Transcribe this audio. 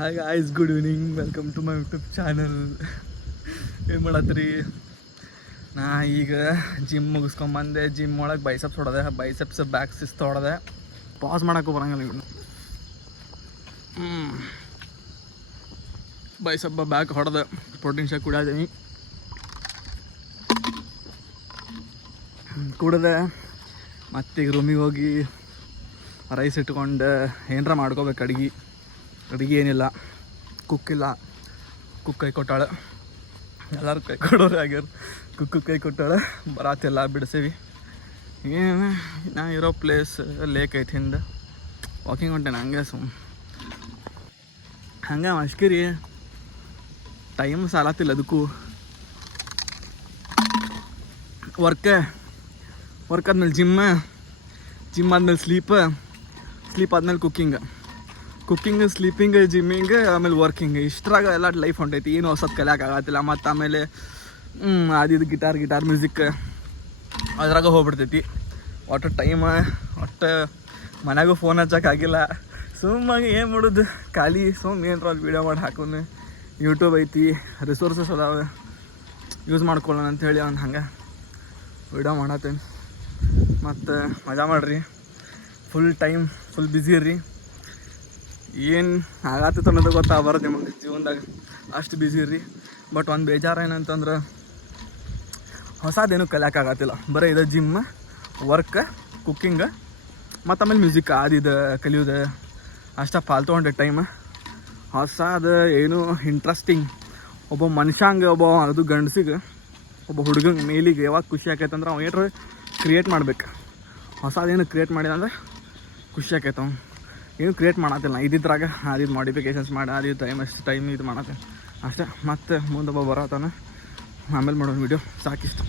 Hi guys, good evening. Welcome to my YouTube channel. ಏನು ಮಾಡತ್ತೀರಿ? ನಾ ಈಗ ಜಿಮ್ ಮುಗಿಸ್ಕೊಂಬಂದೆ. ಜಿಮ್ ಒಳಗೆ ಬೈಸಪ್ಸ್ ಹೊಡೆದೆ, ಬೈಸಪ್ಸ್ ಬ್ಯಾಕ್ ಸಿಸ್ತು ಹೊಡೆದೆ. ಪಾಸ್ ಮಾಡೋಕ್ಕೂ ಬರೋಂಗಿಲ್ಲ ಇವನು. ಬೈಸಪ್ಪ ಬ್ಯಾಕ್ ಹೊಡೆದೆ, ಪ್ರೋಟೀನ್ ಶೇಕ್ ಕುಡಿಯೋದೀನಿ. ಕುಡಿದೆ ಮತ್ತೀಗ ರೂಮಿಗೆ ಹೋಗಿ ರೈಸ್ ಇಟ್ಕೊಂಡು ಏನರ ಮಾಡ್ಕೋಬೇಕು. ಅಡುಗೆ ಏನಿಲ್ಲ, ಕುಕ್ಕಿಲ್ಲ. ಕುಕ್ ಕೈ ಕೊಟ್ಟಾಳೆ, ಎಲ್ಲರೂ ಕೈ ಕೊಡೋರು ಆಗ್ಯಾರ. ಕುಕ್ಕು ಕೈ ಕೊಟ್ಟಾಳೆ, ಬರಾತೆಲ್ಲ ಬಿಡಿಸೀವಿ. ಏನು ನಾ ಇರೋ ಪ್ಲೇಸ್ ಲೇಕ್ ಐತಿ ಹಿಂದೆ. ವಾಕಿಂಗ್ ಹೊಂಟೇನೆ ಹಂಗೆ ಹಂಗೆ ಮಷ್ಕಿರಿ. ಟೈಮ್ ಸಾಲತ್ತಿಲ್ಲ ಅದಕ್ಕೂ. ವರ್ಕ್ ಆದ್ಮೇಲೆ ಜಿಮ್ ಆದ್ಮೇಲೆ ಸ್ಲೀಪ್ ಆದ್ಮೇಲೆ ಕುಕ್ಕಿಂಗ್ ಸ್ಲೀಪಿಂಗ್ ಜಿಮ್ಮಿಂಗ್ ಆಮೇಲೆ ವರ್ಕಿಂಗ್. ಇಷ್ಟರಾಗ ಎಲ್ಲ ಲೈಫ್ ಹೊಂಟೈತಿ. ಏನು ಹೊಸದು ಕಲಿಯೋಕ್ಕಾಗತ್ತಿಲ್ಲ. ಮತ್ತು ಆಮೇಲೆ ಅದಿದ್ದು ಗಿಟಾರ್ ಮ್ಯೂಸಿಕ್ ಅದ್ರಾಗ ಹೋಗ್ಬಿಡ್ತೈತಿ. ಒಟ್ಟು ಟೈಮ್ ಒಟ್ಟು ಮನೆಯಾಗೂ ಫೋನ್ ಹಚ್ಚೋಕ್ಕಾಗಿಲ್ಲ. ಸುಮ್ಮಾಗಿ ಏನು ಮಾಡೋದು, ಖಾಲಿ ಏನರ ಒಂದು ವೀಡಿಯೋ ಮಾಡಿ ಹಾಕೋನು. ಯೂಟ್ಯೂಬ್ ಐತಿ, ರಿಸೋರ್ಸಸ್ ಅದಾವೆ, ಯೂಸ್ ಮಾಡ್ಕೊಳ್ಳೋಣ ಅಂಥೇಳಿ ಅವ್ನು ಹಂಗೆ ವೀಡಿಯೋ ಮಾಡತ್ತೇನೆ. ಮತ್ತು ಮಜಾ ಮಾಡಿರಿ. ಫುಲ್ ಬ್ಯುಸಿ ಇರ್ರಿ. ಏನು ಆಗತ್ತೈತೆ ಅನ್ನೋದು ಗೊತ್ತಾಗಬಾರ್ದು ನಿಮಗೆ ಜೀವನದಾಗ. ಅಷ್ಟು ಬ್ಯುಸಿ ಇರ್ರಿ. ಬಟ್ ಒಂದು ಬೇಜಾರು ಏನಂತಂದ್ರೆ ಹೊಸದೇನು ಕಲಿಯೋಕ್ಕಾಗತ್ತಿಲ್ಲ. ಬರೀ ಇದು ಜಿಮ್, ವರ್ಕ್, ಕುಕ್ಕಿಂಗ್ ಮತ್ತು ಆಮೇಲೆ ಮ್ಯೂಸಿಕ್ ಆದಿದು ಕಲಿಯೋದು ಅಷ್ಟೇ ಫಾಲ್ತು ಹೊಂಟೆ ಟೈಮ್. ಹೊಸದು ಏನು ಇಂಟ್ರೆಸ್ಟಿಂಗ್ ಒಬ್ಬ ಮನುಷ್ಯಂಗೆ, ಅದು ಗಂಡಸಿಗೆ, ಒಬ್ಬ ಹುಡುಗಂಗೆ ಮೇಲಿಗೆ ಯಾವಾಗ ಖುಷಿ ಆಕೈತಂದ್ರೆ ಅವ ಏನಾರ ಕ್ರಿಯೇಟ್ ಮಾಡ್ಬೇಕು. ಹೊಸದೇನು ಕ್ರಿಯೇಟ್ ಮಾಡಿದಂದ್ರೆ ಖುಷಿ ಆಕೈತೆ. ಅವ್ನು ಏನು ಕ್ರಿಯೇಟ್ ಮಾಡತ್ತಿಲ್ಲ. ಇದ್ರಾಗ ಅದಿದ್ದು ಮಾಡಿಫಿಕೇಷನ್ಸ್ ಮಾಡಿ ಅದಿದ್ದು ಟೈಮ್ ಇದು ಮಾಡತ್ತೆ ಅಷ್ಟೇ. ಮತ್ತೆ ಮುಂದೊಬ್ಬ ಬರತ್ತಾನೆ, ಆಮೇಲೆ ಮಾಡೋಣ ವೀಡಿಯೋ. ಸಾಕಿಷ್ಟು.